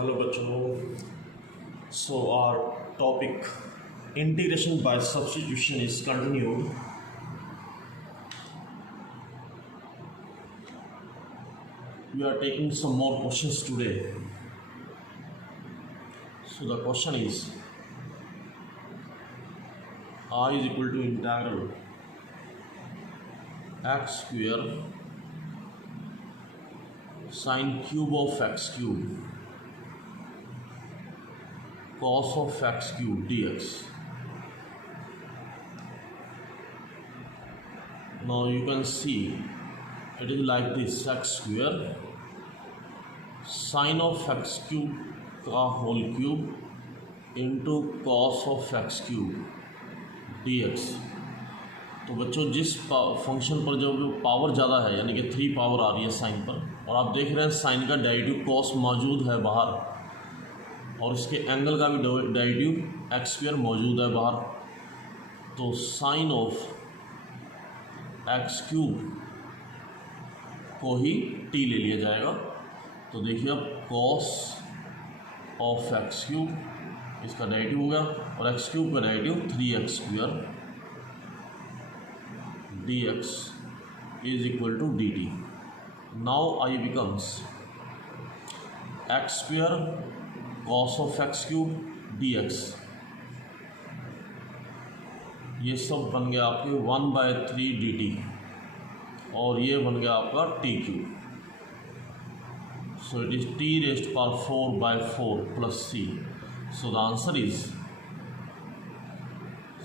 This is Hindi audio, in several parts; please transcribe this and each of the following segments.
Hello bachcho. So our topic integration by substitution is continued. We are taking some more questions today. So the question is I is equal to integral x square sine cube of x cube cos of x cube dx. Now you can see it is like this: x square sine of x cube का whole cube into cos of x cube dx. तो बच्चों जिस फंक्शन पर जब पावर ज़्यादा है यानी कि 3 पावर आ रही है साइन पर, और आप देख रहे हैं साइन का डेरिवेटिव कॉस मौजूद है बाहर और इसके एंगल का भी डेरिवेटिव एक्स स्क्वायर मौजूद है बाहर, तो साइन ऑफ एक्स क्यूब को ही टी ले लिया जाएगा. तो देखिए अब कॉस ऑफ एक्स क्यूब इसका डेरिवेटिव हो गया और एक्स क्यूब का derivative 3x square dx is equal to dt. Now I becomes x square cos of x cube dx. ये सब बन गया आपके 1/3 dt और ये बन गया आपका t cube. So it is t raised to power 4/4 plus c. So the answer is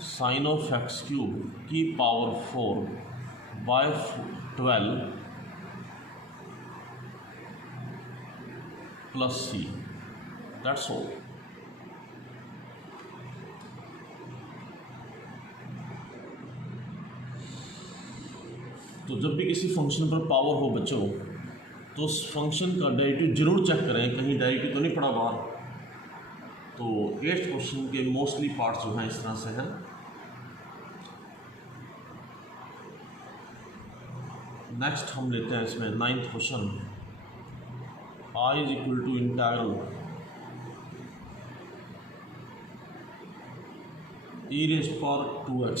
sin of x cube की power 4/12 plus c. That's all. तो जब भी किसी फंक्शन पर पावर हो बच्चों तो उस फंक्शन का डेरिवेटिव जरूर चेक करें, कहीं डेरिवेटिव तो नहीं पड़ा बाहर. तो 8th क्वेश्चन के मोस्टली पार्ट्स जो हैं इस तरह से हैं. नेक्स्ट हम लेते हैं इसमें 9th question. I is equal to integral e raised to power 2x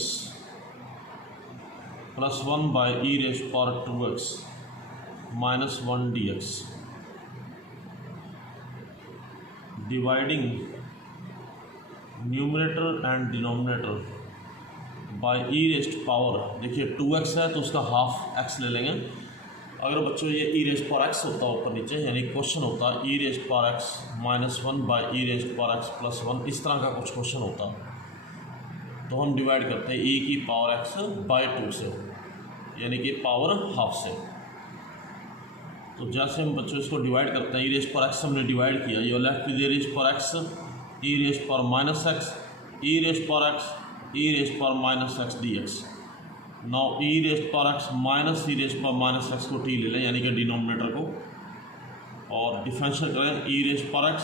plus 1 by e raised to power 2x minus 1 dx. Dividing numerator and denominator by e raised to power. देखिए 2x है तो उसका हाफ x ले लेंगे. अगर बच्चों ये e raised to power x होता ऊपर नीचे यानी क्वेश्चन होता e raised to power x minus 1 by e raised to power x plus 1, इस तरह का कुछ क्वेश्चन होता तो हम डिवाइड करते हैं e की पावर x बाय 2 से यानी कि पावर हाफ से. तो जैसे हम बच्चों इसको डिवाइड करते हैं e raised to power x हमने डिवाइड किया, ये left with e raised to power x e raised to power minus x e raised to power x e raised to power minus x dx. Now e raised to power x minus e raised to power minus x को t ले लें यानी कि डिनोमिनेटर को, और डिफरेंशियल करें e raised to power x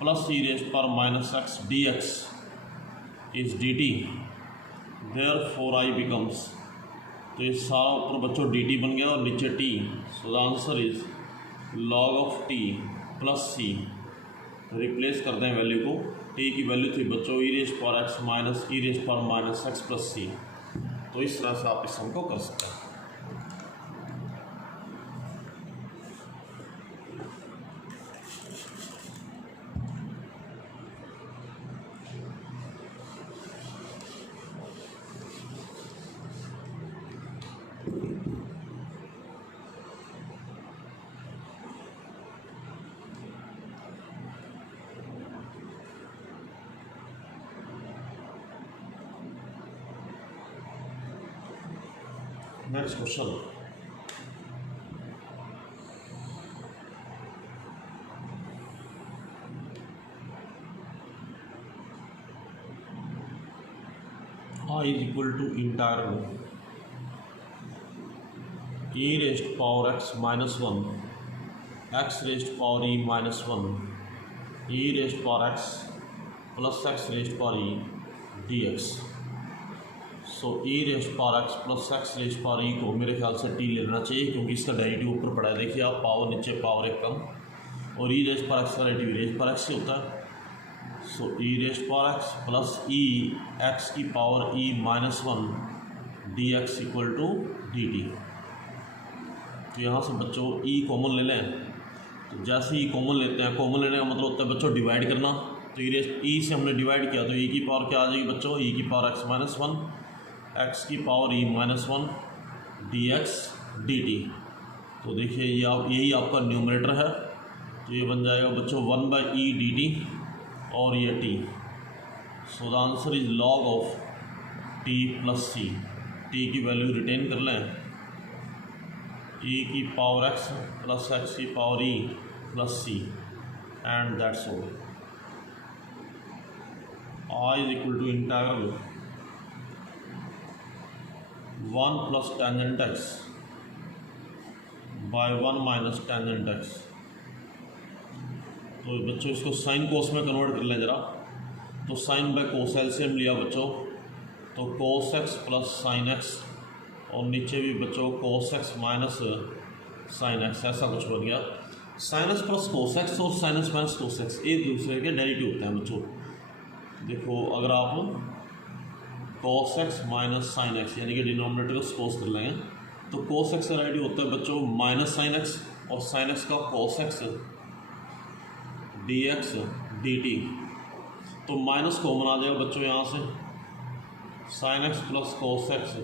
plus e raised to power minus x dx is dt. Therefore I becomes, तो ये सारा ऊपर बच्चों dt बन गया और नीचे t. So the answer is log of t plus c. Replace करते हैं वैल्यू को. t की वैल्यू थी बच्चों e raised to power x minus e raised to power minus x plus c. तो इस तरह से आप इस सम को कर सकते हैं. Next question. I is equal to integral e raised to power x minus 1 x raised to power e minus 1 e raised to power x plus x raised to power e dx. So e rest power x plus x rest power e को मेरे ख्याल से t ले लेना चाहिए क्योंकि इसका डेरिवेटिव ऊपर पड़ा है. देखिए आप पावर नीचे पावर एक कम और ई रेस्ट पर एक्स का डेरिवेटिव ई रेस्ट पर एक्स से होता है। सो ई रेस्ट पर एक्स प्लस ई एक्स की power e minus 1 d x equal to d t. तो यहाँ से बच्चों ई कॉमन ले लें, तो जैसे ही कॉमन लेते हैं, कॉमन लेने का मतलब होता है बच्चों डिवाइड करना। तो ई से हमने डिवाइड किया तो ई की पावर क्या आ जाएगी बच्चों, ई की पावर एक्स माइनस 1 एक्स की power e minus 1 d x d t. तो देखिए यही आपका न्यूमरेटर है, तो ये बन जाएगा बच्चों 1/e डी टी और ये t. So the answer is log of t plus c. T की वैल्यू रिटेन कर लें, e की पावर x प्लस एक्स की power e plus c, and that's all. I is equal to integral 1 plus tangent x by 1 minus tangent x। तो बच्चों इसको साइन कोस में कन्वर्ट कर लें ज़रा। तो साइन बाय कोस एलसीएम लिया बच्चों, तो cos x plus sine x, और नीचे भी बच्चों cos x minus sine x, ऐसा कुछ बन गया। Sine x plus cos x और sine x minus cos x एक दूसरे के डेरिवेटिव होते हैं बच्चों। देखो अगर आप कोस x माइनस साइन x यानी कि डिनोमिनेटर को सपोज कर लेंगे, तो कोस x का डेरिवेटिव होता है बच्चों माइनस साइन x, और साइन x का cos x d x d t. तो माइनस कॉमन आ जाएगा बच्चों यहाँ से, sine x plus cos x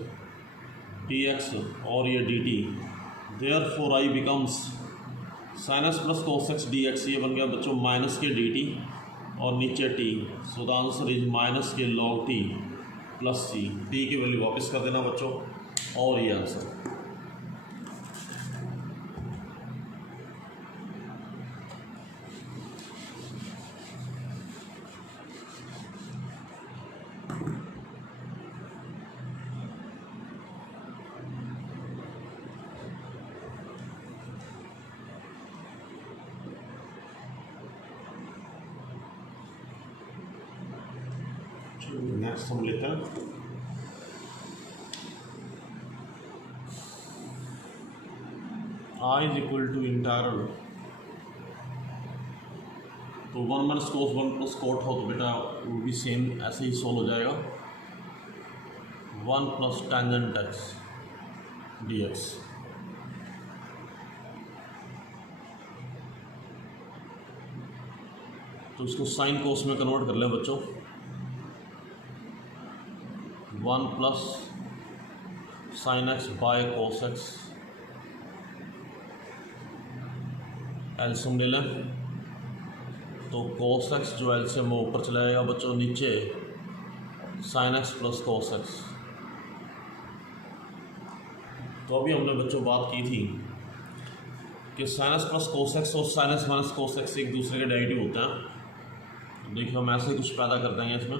d x और ये d t. Therefore I becomes sine x plus cos x d x, ये बन गया बच्चों माइनस के डी टी और नीचे T. So the answer is minus के log T plus c. T की वैल्यू वापस कर देना बच्चों, और ये आंसर। नेक्स्ट हम लेते हैं I is equal to integral, तो 1 माइनस कोस 1 प्लस कोट हो तो बेटा वो भी सेम ऐसे ही सोल्व हो जाएगा। 1 plus tangent x d x. तो इसको साइन कोस में कन्वर्ट कर लें बच्चों। 1 plus sign x by cos x, LCM ले लें। तो कोस एक्स जो एलसीएम वो ऊपर चला जाएगा बच्चों, नीचे sine x plus cos x. तो अभी हमने बच्चों बात की थी कि sine x plus cos x और sine x minus cos x एक दूसरे के डेरिवेटिव होते हैं। देखिए हम ऐसे कुछ पैदा कर देंगे इसमें।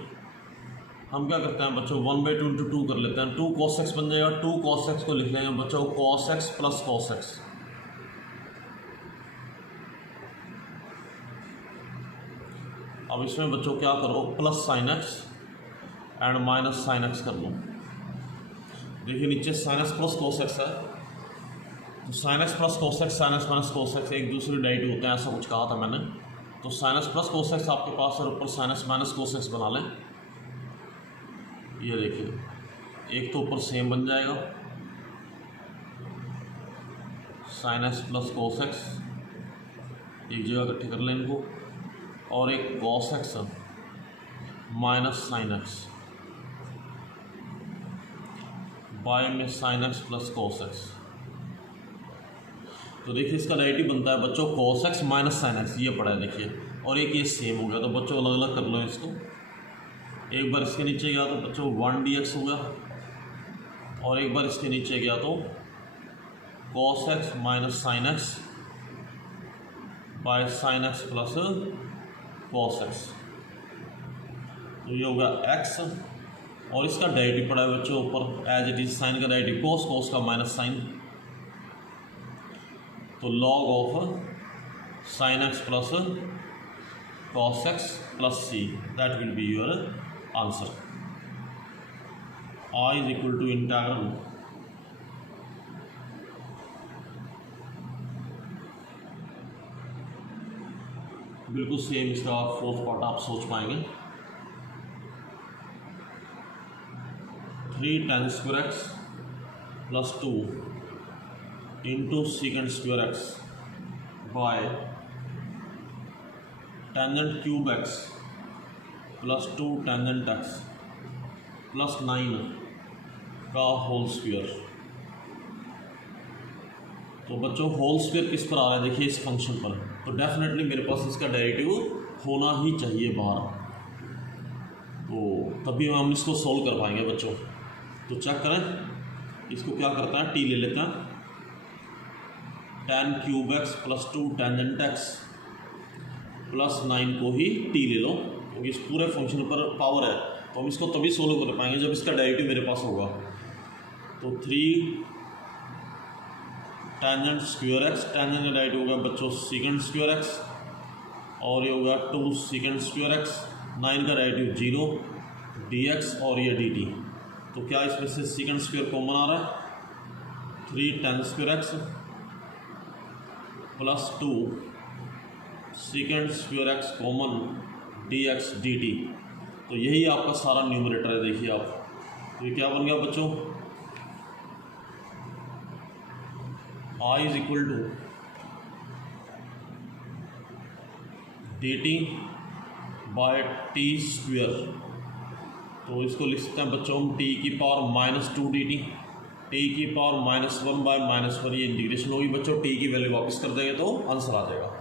हम क्या करते हैं बच्चों 1/2 इंटू 2 कर लेते हैं, 2 cos x बन जाएगा। 2 cos x को लिख लेंगे बच्चों cos x plus cos x। अब इसमें बच्चों क्या करो, plus sine x and minus sine x कर लो। देखिए नीचे sine x plus cos x है, तो sine x plus cos x, sine x minus cos x एक दूसरे डेरिवेटिव होते हैं, ऐसा कुछ कहा था मैंने। तो sine x plus cos x आपके पास और ऊपर sine x minus cos x बना लें। ये देखिए एक तो ऊपर सेम बन जाएगा, sine x plus cos x, एक जगह इकट्ठे कर लें इनको, और एक cos x minus sine x by में sine x plus cos x. तो देखिए इसका डेरिवेटिव बनता है बच्चों cos x minus sine x, ये पड़ा है देखिए, और एक ये सेम हो गया। तो बच्चों अलग अलग कर लो इसको। एक बार इसके नीचे गया तो बच्चों 1 dx हो गया, और एक बार इसके नीचे गया तो cos x minus sine x by sine x plus cos x। तो ये होगा x, और इसका डेरिवेटिव पड़ा है बच्चों ऊपर एज इट इज, साइन का डेरिवेटिव cos, cos का माइनस साइन। तो log of sine x plus cos x plus c, that will be your answer. I is equal to integral बिल्कुल सेम इसका फोर्थ पार्ट आप सोच पाएंगे। 3 tan square x plus 2 into secant square x by tangent cube x plus 2 tangent x plus 9 का होल स्क्वायर। तो बच्चों होल स्क्वायर किस पर आ रहा है देखिए इस फंक्शन पर, तो डेफिनेटली मेरे पास इसका डेरिवेटिव होना ही चाहिए बाहर, तो तभी हम इसको सोल्व कर पाएंगे बच्चों। तो चेक करें, इसको क्या करता है, टी ले लेते हैं, tan cube x plus 2 tangent x plus 9 को ही टी ले लो, क्योंकि इस पूरे फंक्शन पर पावर है, तो हम इसको तभी सोल्व कर पाएंगे जब इसका डेरिवेटिव मेरे पास होगा। तो 3 टेंजेंट स्क्वायर एक्स, टेंजेंट का डेरिवेटिव होगा बच्चों सीकेंट स्क्वायर एक्स, और ये होगा 2 सीकेंट स्क्वायर एक्स, 9 का डेरिवेटिव 0 dx और ये dt। तो क्या इसमें से सीकेंट स्क्वायर कॉमन आ रहा है, 3 tan square x plus 2 secant square x common dx dt। तो यही आपका सारा न्यूमरेटर है, देखिए आप, तो ये क्या बन गया बच्चों, I is equal to dt by t square. तो इसको लिख सकते हैं बच्चों हम टी की पावर -2 dt, टी की पावर -1 बाय -1, ये इंटीग्रेशन होगी बच्चों, टी की वैल्यू वापस कर देंगे तो आंसर आ जाएगा।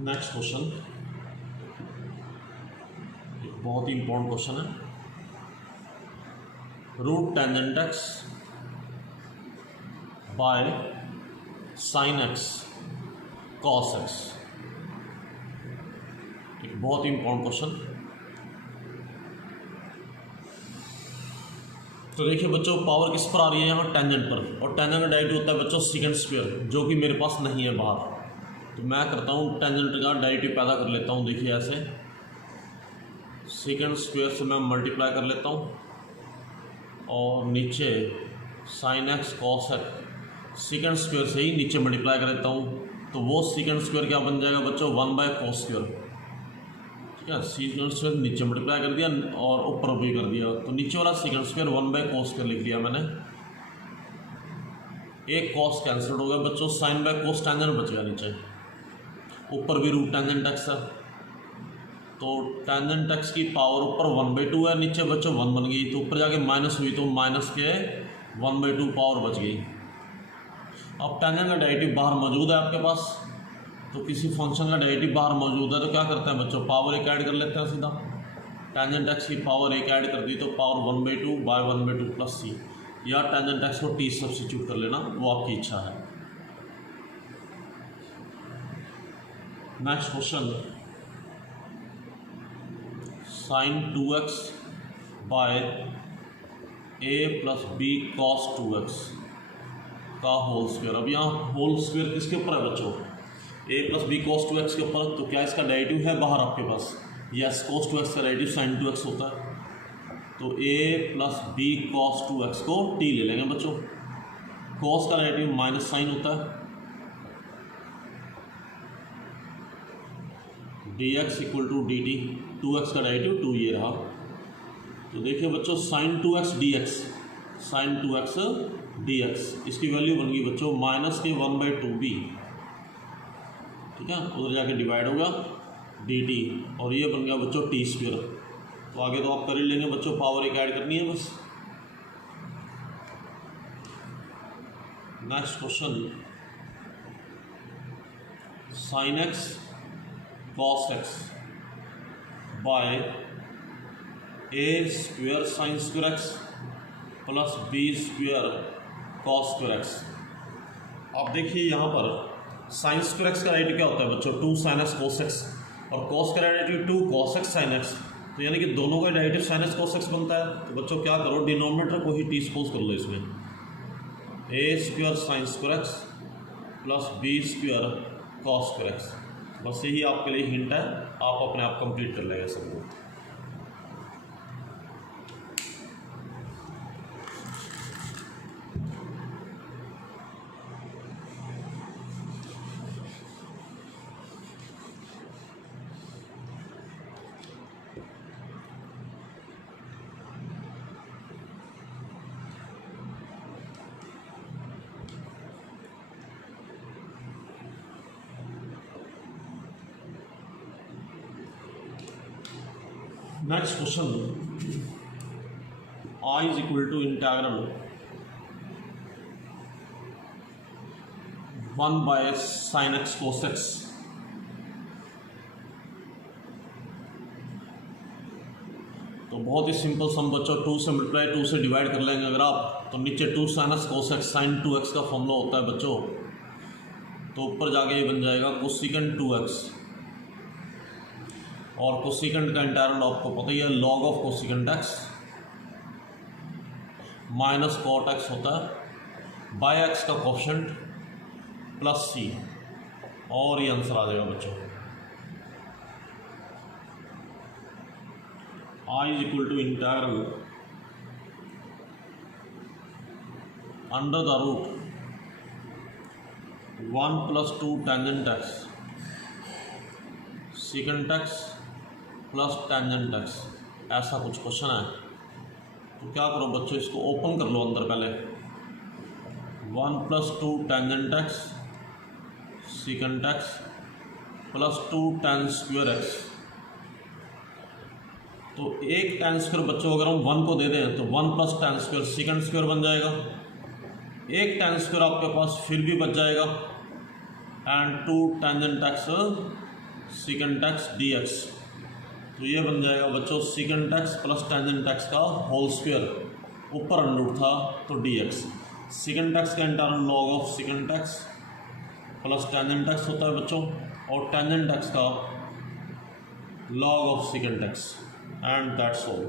नेक्स्ट क्वेश्चन, एक बहुत ही इंपॉर्टेंट क्वेश्चन है, root tangent x by sine x cos x, एक बहुत ही इंपॉर्टेंट क्वेश्चन। तो देखिए बच्चों पावर किस पर आ रही है, यहाँ टेंजेंट पर, और टेंजेंट का डेरिवेटिव होता है बच्चों सीकेंट स्क्वायर, जो कि मेरे पास नहीं है बाहर। तो मैं करता हूँ टेंजेंट का डेरिवेटिव पैदा कर लेता हूँ, देखिए ऐसे सीकेंट स्क्वायर से मैं मल्टीप्लाई कर लेता हूँ, और नीचे sine x cos x secant square से ही नीचे मल्टीप्लाई कर लेता हूँ, तो वो सीकेंट स्क्वायर क्या बन जाएगा बच्चों, 1 बाय कॉस स्क्वायर। ठीक है, सीकेंट स्क्वायर नीचे मल्टीप्लाई कर दिया और ऊपर भी कर दिया, तो नीचे वाला secant square 1 by cos square लिख दिया मैंने, एक कॉस कैंसिल हो गया बच्चों, साइन बाय कॉस टेंजेंट बच गया नीचे, ऊपर भी रूट टेंजेंट एक्स है, तो टेंजेंट एक्स की पावर ऊपर 1/2 है, नीचे बच्चों 1 बन गई, तो ऊपर जाके माइनस हुई तो माइनस के 1/2 पावर बच गई। अब टेंजेंट का डेरिवेटिव बाहर मौजूद है आपके पास, तो किसी फंक्शन का डेरिवेटिव बाहर मौजूद है तो क्या करते हैं बच्चों, पावर एक ऐड कर लेते हैं सीधा, टेंजेंट एक्स की पावर एक ऐड कर दी तो पावर 1/2 बाय 1/2 प्लस सी, या टेंजेंट एक्स को टी सब्स्टिट्यूट कर लेना, वो आपकी इच्छा है। Next question, sine 2x by a plus b cos 2x का होल स्क्वायर। अब यहाँ होल स्क्वायर किसके ऊपर है बच्चों, a plus b cos 2x के ऊपर, तो क्या इसका डेरिवेटिव है बाहर आपके पास, यस कॉस 2x का डेरिवेटिव साइन 2x होता है, तो a plus b cos 2x को t ले लेंगे बच्चों, कॉस का डेरिवेटिव माइनस साइन होता है, dx equal to dt, 2x का डेरिवेटिव 2 ये रहा। तो देखिए बच्चों sine 2x dx, sine 2x dx, इसकी वैल्यू बन गई बच्चों माइनस के 1/2b, ठीक है, उधर जाके डिवाइड होगा dt, और ये बन गया बच्चों टी स्क्वायर। तो आगे तो आप कर ही लेंगे बच्चों, पावर एक ऐड करनी है बस। Next question, sine x cos x by a square sine square x plus b square cos square x। आप देखिए यहाँ पर साइन स्क्वायर एक्स का राइट क्या होता है बच्चों, 2 sin x cos x, और cos का derivative 2 cos x sin x, तो यानी कि दोनों का derivative sin x cos x बनता है। तो बच्चों क्या करो, डिनोमिनेटर को ही टी सपोज कर लो इसमें, a square sine square x plus b square cos square x. बस यही आपके लिए हिंट है, आप अपने आप कंप्लीट कर लेंगे सबको। Next question, I is equal to integral 1 by sin x cos x। तो बहुत ही सिंपल सम बच्चों, 2 से मल्टीप्लाई 2 से डिवाइड कर लेंगे अगर आप, तो नीचे 2 sin x cos x sin 2x का फॉर्मूला होता है बच्चों, तो ऊपर जाके ये बन जाएगा कोसिकेंट 2x, और कोसिकेंट का इंटीग्रल आपको पता ही है, log of cosecant x minus cot x होता है, बाय x का कोफिशिएंट प्लस c, और ये आंसर आ जाएगा बच्चों। I is equal to integral under the root 1 plus 2 tangent x secant x plus tangent x, ऐसा कुछ क्वेश्चन है। तो क्या करो बच्चों, इसको ओपन कर लो अंदर पहले, 1 plus 2 tangent x secant x plus 2 tan square x। तो एक tan स्क्वायर बच्चों अगर हम 1 को दे दें तो 1 plus tan square second square बन जाएगा, एक tan स्क्वायर आपके पास फिर भी बच जाएगा, and 2 tangent x secant x dx। तो ये बन जाएगा बच्चों second x plus tangent x का होल स्क्वायर, ऊपर अंडर था तो dx। सेकेंड x का integral log of second x plus tangent x होता है बच्चों, और टेंजेंट x का log of second x, and that's all.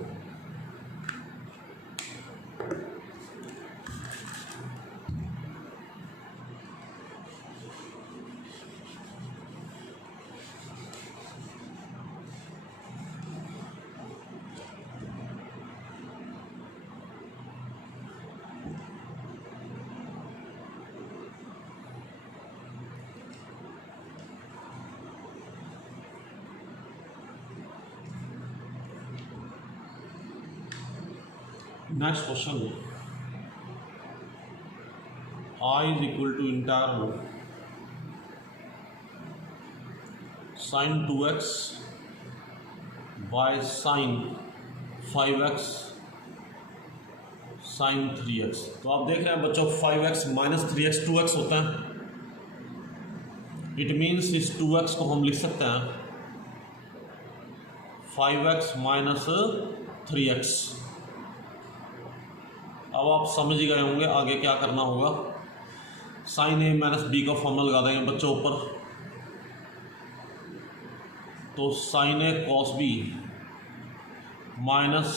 Next question, I is equal to integral sin 2x by sin 5x sin 3x। तो आप देख रहे हैं बच्चों 5x माइनस 3x 2x होता है, इट मीन्स इस 2x को हम लिख सकते हैं 5x माइनस 3x। अब आप समझ ही गए होंगे आगे क्या करना होगा, साइन ए माइनस बी का फॉर्मूला लगा देंगे बच्चों ऊपर, तो sine a cos b minus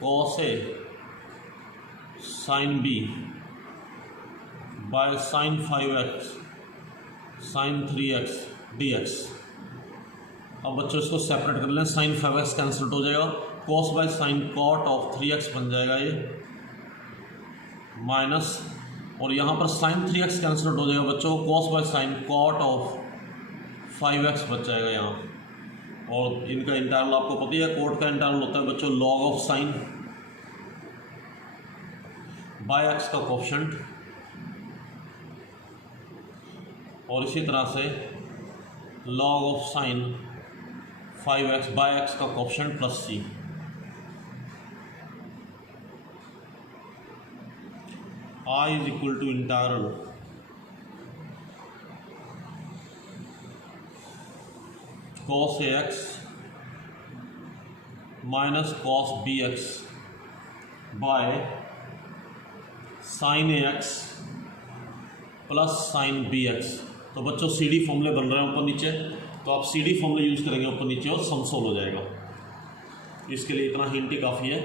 cos a sine b by sine 5x sine 3x dx। अब बच्चों इसको सेपरेट कर लें, साइन 5x कैंसिल हो जाएगा, cos by sine cot of 3x बन जाएगा ये, माइनस, और यहाँ पर साइन 3x कैंसिल हो जाएगा बच्चों, cos by sine cot of 5x बच जाएगा यहाँ। और इनका इंटीग्रल आपको पता ही है, कॉट का इंटीग्रल होता है बच्चों log of sine by x का कोफिशिएंट, और इसी तरह से log of sine 5x by x का coefficient plus c। I is equal to integral cos ax minus cos bx by sin ax plus sine b x. तो बच्चों सी डी फॉर्मूले बन रहे हैं ऊपर नीचे, तो आप सी डी फॉर्मूले यूज़ करेंगे ऊपर नीचे और सम सोल्व हो जाएगा। इसके लिए इतना हिंट ही काफ़ी है,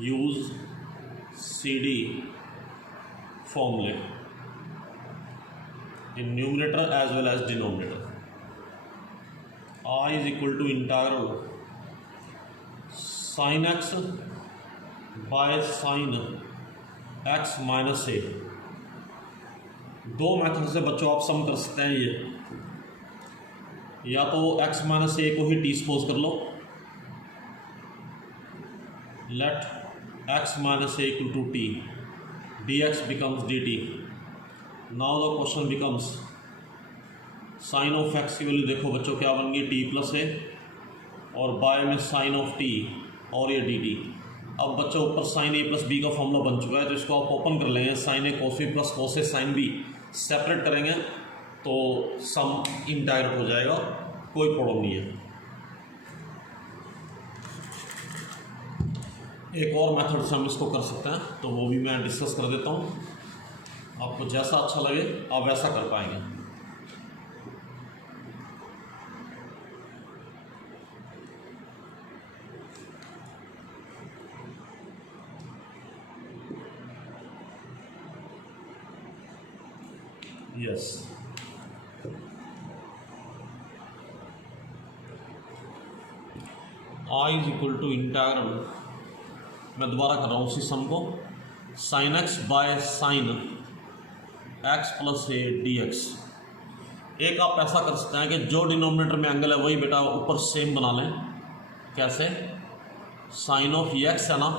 यूज़ सी डी फॉर्मूले in numerator as well as denominator. I is equal to integral sine x by sine x minus a. दो मेथड से बच्चों आप सम कर सकते हैं ये, या तो x माइनस ए को ही टी सपोज कर लो, let x minus a equal to t, d x becomes d t. Now the question becomes sine of x की वैल्यू देखो बच्चों क्या बन गई, टी प्लस ए, और बाय में साइन ऑफ टी और ये डी टी। अब बच्चों ऊपर साइन ए प्लस बी का फॉर्मूला बन चुका है, तो इसको आप ओपन कर लेंगे, sine a cos b plus cos a sine b separate करेंगे तो सम इनडायरेक्ट हो जाएगा, कोई प्रॉब्लम नहीं है। एक और मेथड से हम इसको कर सकते हैं, तो वो भी मैं डिस्कस कर देता हूँ, आपको जैसा अच्छा लगे आप वैसा कर पाएंगे। Yes, I is equal to integral, मैं दोबारा कर रहा हूँ उसी सम को, sine x by sine x plus a d x. एक आप ऐसा कर सकते हैं कि जो डिनोमिनेटर में एंगल है वही बेटा ऊपर सेम बना लें। कैसे? साइन ऑफ एक्स है ना,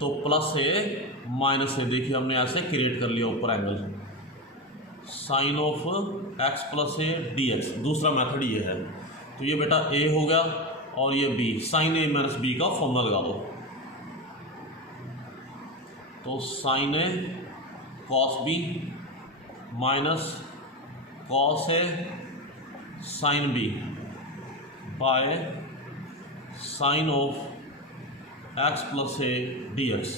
तो प्लस ए माइनस ए, देखिए हमने ऐसे क्रिएट कर लिया ऊपर angle, sine of x plus a d x. दूसरा मेथड ये है, तो ये बेटा ए हो गया और ये b, sine a minus b का फॉर्मूला लगा दो, तो sine a cos b minus cos a sine b by sine of x plus a d x.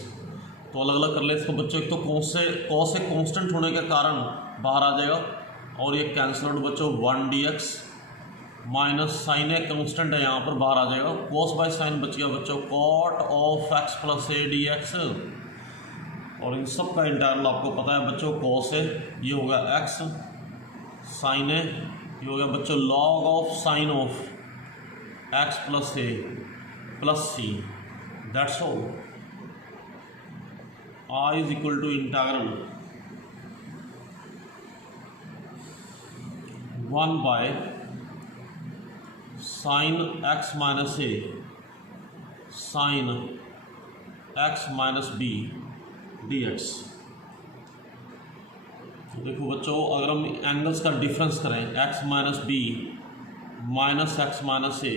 तो अलग अलग कर ले इसको बच्चों, एक तो कॉस से कांस्टेंट होने के कारण बाहर आ जाएगा और ये कैंसिल आउट बच्चों, 1 d x minus sine a constant है यहाँ पर बाहर आ जाएगा, कॉस बाय साइन बच गया बच्चों cot of x plus a d x. और इन सब का इंटीग्रल आपको पता है बच्चों, कॉस ए ये हो गया एक्स, साइन ए ये हो गया बच्चों log of sine of x plus a plus c, that's all. I is equal to integral 1 by sine x minus a sine x minus b d x. तो देखो बच्चों, अगर हम एंगल्स का डिफरेंस करें x minus B minus x minus a,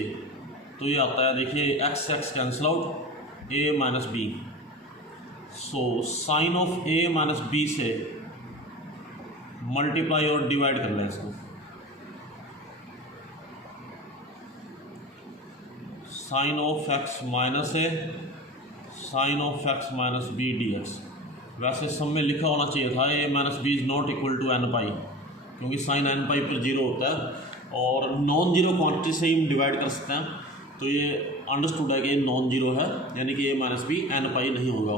तो ये आता है देखिए x x cancel out, a minus b. So sine of a minus b से मल्टीप्लाई और डिवाइड कर लें इसको, sine of x minus a sine of x minus b d x. वैसे सब में लिखा होना चाहिए था a minus b is not equal to n pi, क्योंकि साइन एन पाई पर जीरो होता है और नॉन जीरो क्वांटिटी से ही हम डिवाइड कर सकते हैं, तो ये अंडरस्टूड है कि ये नॉन जीरो है, यानी कि a minus b n pi नहीं होगा।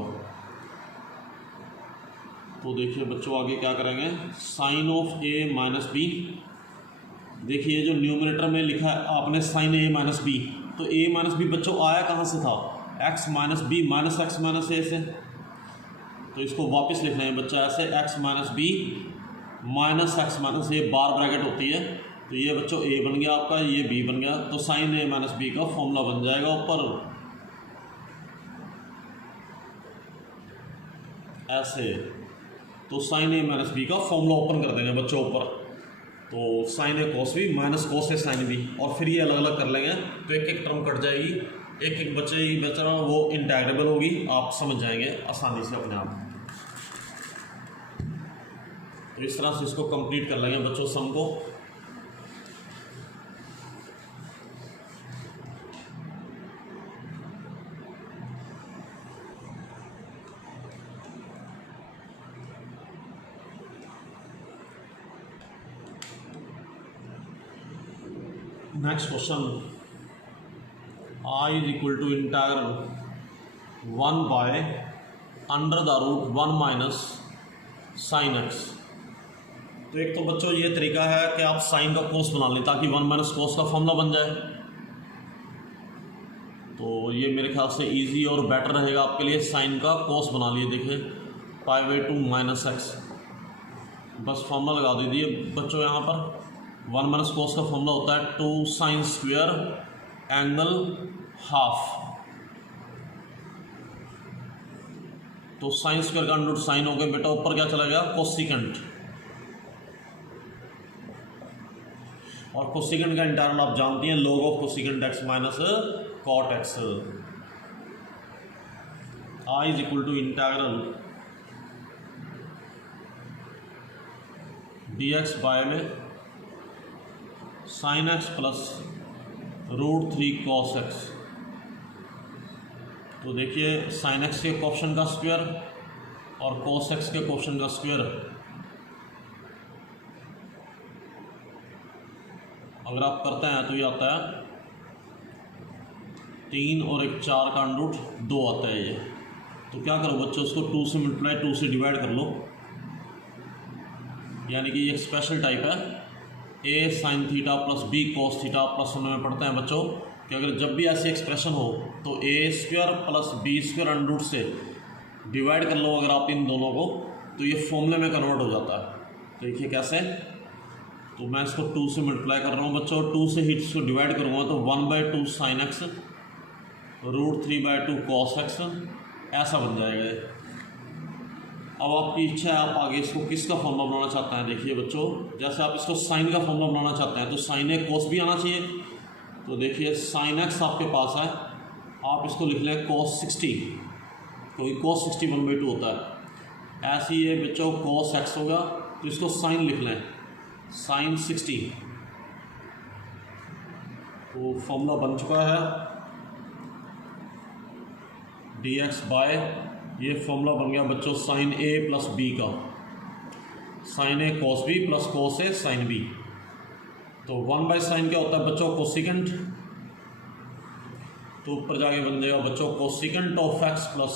तो देखिए बच्चों आगे क्या करेंगे, sine of a minus b, देखिए जो न्यूमरेटर में लिखा है आपने साइन ए माइनस बी, तो ए माइनस बी बच्चों आया कहाँ से था, x minus B minus x minus a से, तो इसको वापस लिखना है बच्चा ऐसे, एक्स minus B minus x minus ए बार ब्रैकेट होती है, तो ये बच्चों ए बन गया आपका, ये बी बन गया, तो साइन ए माइनस बी का फॉर्मूला बन जाएगा ऊपर ऐसे। तो साइन ए माइनस बी का फॉर्मूला ओपन कर देंगे बच्चों ऊपर, तो sine a cos b minus cos a sine B, और फिर ये अलग अलग कर लेंगे, तो एक एक टर्म कट जाएगी, एक एक बच्चा वो इंटीग्रेबल होगी, आप समझ जाएंगे आसानी से अपने आप। तो इस तरह से इसको कंप्लीट कर लेंगे बच्चों सम को। Next question, I is equal to integral 1/√1 minus sine x. तो एक तो बच्चों ये तरीका है कि आप साइन का कोस बना लें ताकि 1 माइनस कोस का फॉर्मूला बन जाए। तो ये मेरे ख्याल से इजी और बेटर रहेगा आपके लिए। साइन का कोस बना लिए, देखिए π/2 माइनस एक्स, बस फॉर्मूला लगा दीजिए बच्चों। यहाँ पर 1 माइनस कोस का फॉर्मूला होता है 2 साइन स्क्वायर एंगल हाफ। तो साइन स्क्वायर का अंडर साइन हो गया बेटा, ऊपर क्या चला गया कोसिकेंट, और कोसिकेंट का इंटीग्रल आप जानती हैं log of cosecant x minus cot x. I is equal to integral dx by में sine x plus √3 cos x. तो देखिए साइन एक्स के कोएफिशिएंट का स्क्वायर और cos एक्स के कोएफिशिएंट का स्क्वायर, अगर आप करते हैं तो ये आता है 3 और 1 4 का अंडर 2 आता है ये। तो क्या करो बच्चों, उसको 2 से मल्टीप्लाई 2 से डिवाइड कर लो, यानी कि ये एक स्पेशल टाइप है a sin theta plus b cos theta plus में पढ़ते हैं बच्चों कि अगर जब भी ऐसी एक्सप्रेशन हो तो a² प्लस b² अंडर से डिवाइड कर लो अगर आप इन दोनों को, तो ये फॉर्मूले में कन्वर्ट हो जाता है। देखिए कैसे, तो मैं इसको 2 से मल्टीप्लाई कर रहा हूँ बच्चों, 2 से ही इसको डिवाइड करूँगा तो 1/2 sin x √3/2 cos x ऐसा बन जाएगा ये। अब आपकी इच्छा है आप आगे इसको किसका फॉर्मूला बनाना चाहते हैं। देखिए बच्चों, जैसे आप इसको साइन का फॉर्मूला बनाना चाहते हैं तो साइन ए कोस भी आना चाहिए। तो देखिए साइन एक्स आपके पास है, आप इसको लिख लें cos 60, क्योंकि cos 60 1/2 होता है। ऐसे ही ये बच्चों cos x होगा तो इसको साइन लिख लें sin 60। तो फॉर्मूला बन चुका है dx बाय, ये फॉर्मूला बन गया बच्चों साइन a प्लस b का, sine a cos b plus cos a sine b। तो 1/sin क्या होता है बच्चों कोसिकेंट, तो ऊपर जाके बन जाएगा बच्चों cosecant of x plus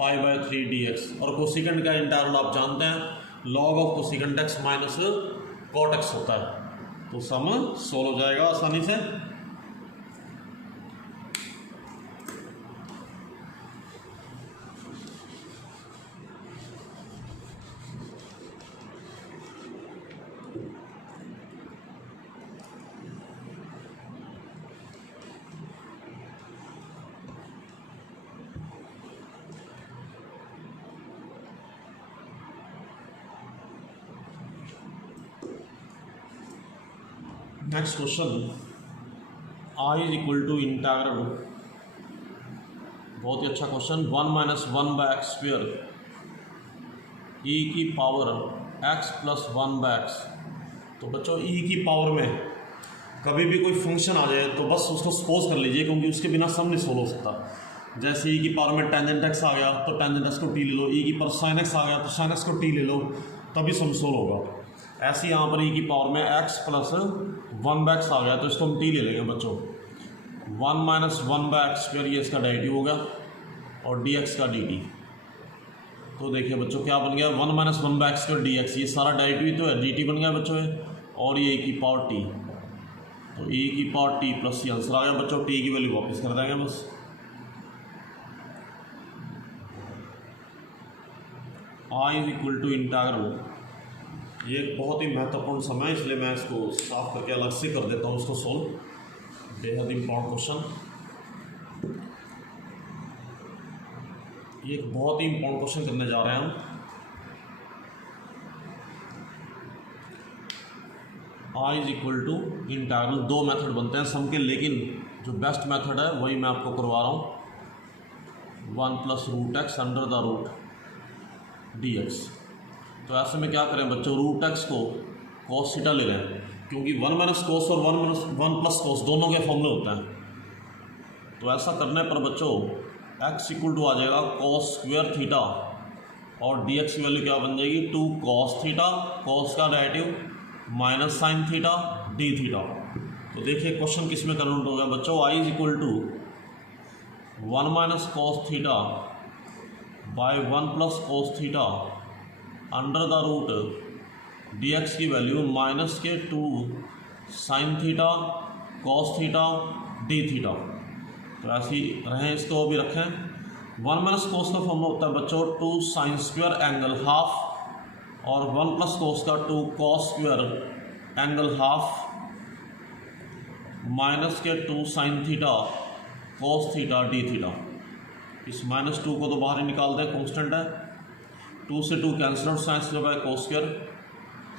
π/3 dx। और कोसिकेंट का इंटीग्रल आप जानते हैं log of cosecant x minus cot x होता है। तो सम सोल्व हो जाएगा आसानी से। Next question, I is equal to integral, बहुत ही अच्छा क्वेश्चन, 1 माइनस 1/x² e की पावर x प्लस 1/x। तो बच्चों e की पावर में कभी भी कोई फंक्शन आ जाए तो बस उसको सपोज कर लीजिए, क्योंकि उसके बिना सम नहीं सोल्व हो सकता। जैसे e की पावर में टेंजेंट x आ गया तो टेंजेंट x को t ले लो, e की पावर sin x आ गया तो sin x को t ले लो, तभी सम सोल्व होगा। ऐसे यहाँ पर e की पावर में x प्लस 1/x आ गया तो इसको हम t ले लेंगे बच्चों। 1 माइनस 1/x² ये इसका डेरिवेटिव होगा और dx का dt। तो देखिए बच्चों क्या बन गया 1 माइनस 1/x² dx, ये सारा डेरिवेटिव तो है, dt बन गया बच्चों है, और ये e की पावर t, तो e की पावर t प्लस ये आंसर आ गया बच्चों। t की वैल्यू वापस कर देंगे बस। i is equal to integral, ये एक बहुत ही महत्वपूर्ण समय है इसलिए मैं इसको साफ करके अलग से कर देता हूँ इसको सोल्व। बेहद इम्पोर्टेंट क्वेश्चन, ये एक बहुत ही इम्पोर्टेंट क्वेश्चन करने जा रहे हैं हम। i is equal to integral, 2 method बनते हैं सम के, लेकिन जो बेस्ट मेथड है वही मैं आपको करवा रहा हूँ। 1 plus √x under the root dx। तो ऐसे में क्या करें बच्चों, √x को cos थीटा ले लें, क्योंकि 1 माइनस कोस और 1 प्लस कोस दोनों के फॉर्मूले होते हैं। तो ऐसा करने पर बच्चों x इक्वल टू आ जाएगा cos स्क्वायर थीटा और dx की वैल्यू क्या बन जाएगी 2 cos थीटा, cos का derivative minus sine theta d theta. तो देखिए क्वेश्चन किस में कन्वर्ट होगा बच्चों, y is equal to 1 minus cos theta by 1 plus cos theta under the root dx की वैल्यू माइनस के 2 sine theta cos theta d theta. तो ऐसे ही रहें, इसको भी रखें। 1 माइनस कोस का फॉर्म होता है बच्चों 2 साइन स्क्वायर एंगल हाफ और 1 प्लस कोस का 2 cos square angle half minus के 2 sine theta cos theta d theta. इस -2 को तो बाहर ही निकाल दें, कांस्टेंट है। 2 से 2 cancel out, sine square by cos square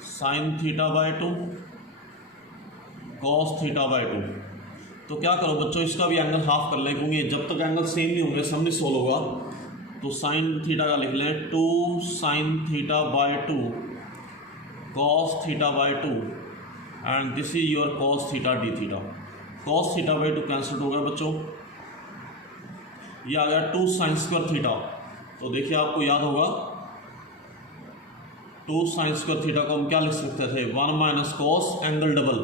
sine theta by 2 cos theta bye 2। तो क्या करो बच्चों, इसका भी एंगल हाफ कर लें, क्योंकि जब तक एंगल सेम नहीं होंगे सब नहीं सोल्व होगा। तो साइन थीटा का लिख लें 2 sine theta by 2 cos theta bye 2 and this is your cos theta d theta. Cos theta bye 2 cancel हो गया बच्चों, ये आ गया 2 साइन स्क्वायर थीटा। तो देखिए आपको याद होगा 2 साइन स्क्वायर थीटा को हम क्या लिख सकते थे, 1 minus cos angle double,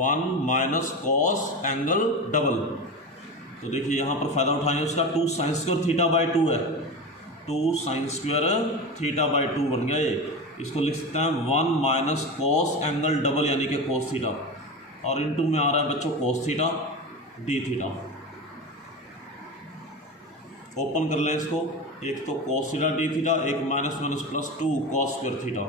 1 minus cos angle double. तो देखिए यहाँ पर फायदा उठाएंगे उसका, 2 साइन स्क्वायर थीटा बाय 2 है, 2 साइन स्क्वायर थीटा बाय 2 बन गया ये। इसको लिख सकते हैं 1 माइनस कॉस एंगल डबल यानी कि कॉस थीटा, और इनटू में आ रहा है बच्चों cos theta d theta. Open कर लें इसको, एक तो कॉस थीटा डी थीटा, एक minus minus plus 2 cos square theta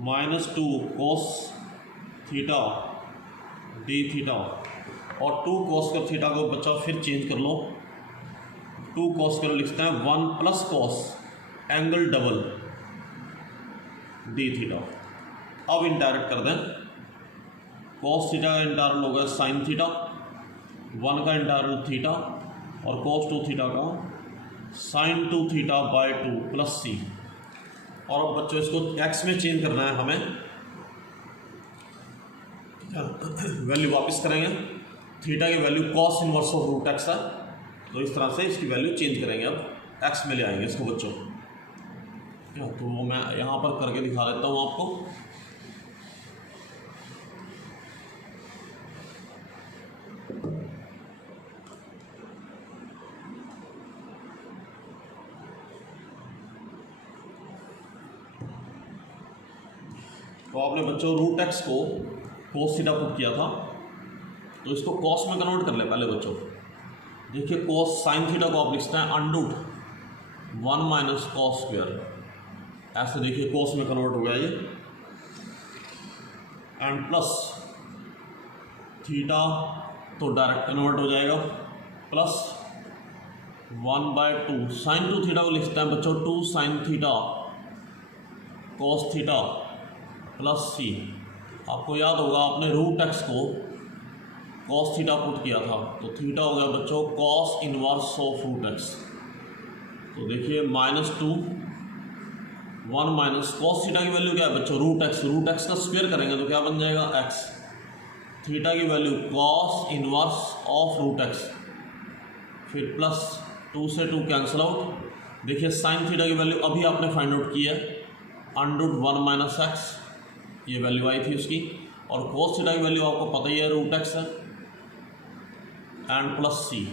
-2 cos theta d theta, और 2 कॉस स्क्वायर थीटा को बच्चा फिर चेंज कर लो, 2 कॉस स्क्वायर लिखते हैं 1 plus cos angle double D theta. अब इंडायरेक्ट कर दें, कॉस थीटा का इंटरवल होगा साइन थीटा, 1 का इंटरवल थीटा और कॉस 2 थीटा का साइन 2 थीटा बाय 2 प्लस सी। और अब बच्चों इसको एक्स में चेंज करना है हमें, वैल्यू वापस करेंगे, थीटा की value cos inverse of root x है, तो इस तरह से इसकी वैल्यू चेंज करेंगे, अब एक्स में ले आएंगे इसको बच्चों। तो वो मैं यहाँ पर करके दिखा देता हूँ आपको। तो आपने बच्चों रूट एक्स को कॉस थीटा पुट किया था, तो इसको कॉस में कन्वर्ट कर ले पहले बच्चों। देखिए कॉस साइन थीटा को आप लिखते हैं अंडरूट 1 माइनस कॉस स्क्वायर, ऐसे देखिए कॉस में कन्वर्ट हो गया ये, एंड प्लस थीटा तो डायरेक्ट कन्वर्ट हो जाएगा प्लस 1/2 साइन 2 थीटा को लिखते हैं बच्चों 2 sine theta cos theta plus C. आपको याद होगा आपने रूट एक्स को कॉस थीटा पुट किया था, तो थीटा हो गया बच्चों cos inverse of root x. तो देखिए -2 1 माइनस कॉस थीटा की वैल्यू क्या है बच्चों, रूट एक्स का स्क्वायर करेंगे तो क्या बन जाएगा एक्स, थीटा की value cos inverse of root x, फिर प्लस 2 से 2 कैंसिल आउट। देखिए साइन थीटा की वैल्यू अभी आपने फाइंड आउट की है अंडरूट 1 माइनस एक्स, ये वैल्यू आई थी उसकी, और कॉस थीटा की वैल्यू आपको पता ही है रूट एक्स है, एंड प्लस सी।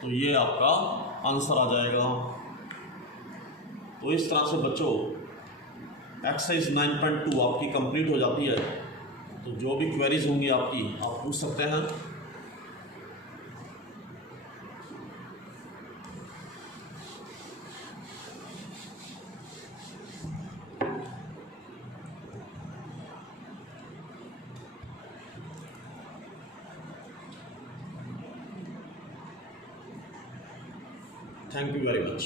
तो ये आपका आंसर आ जाएगा। तो इस तरह से बच्चों एक्सरसाइज 9.2 आपकी कंप्लीट हो जाती है। तो जो भी क्वेरीज होंगी आपकी आप पूछ सकते हैं। Thank you very much.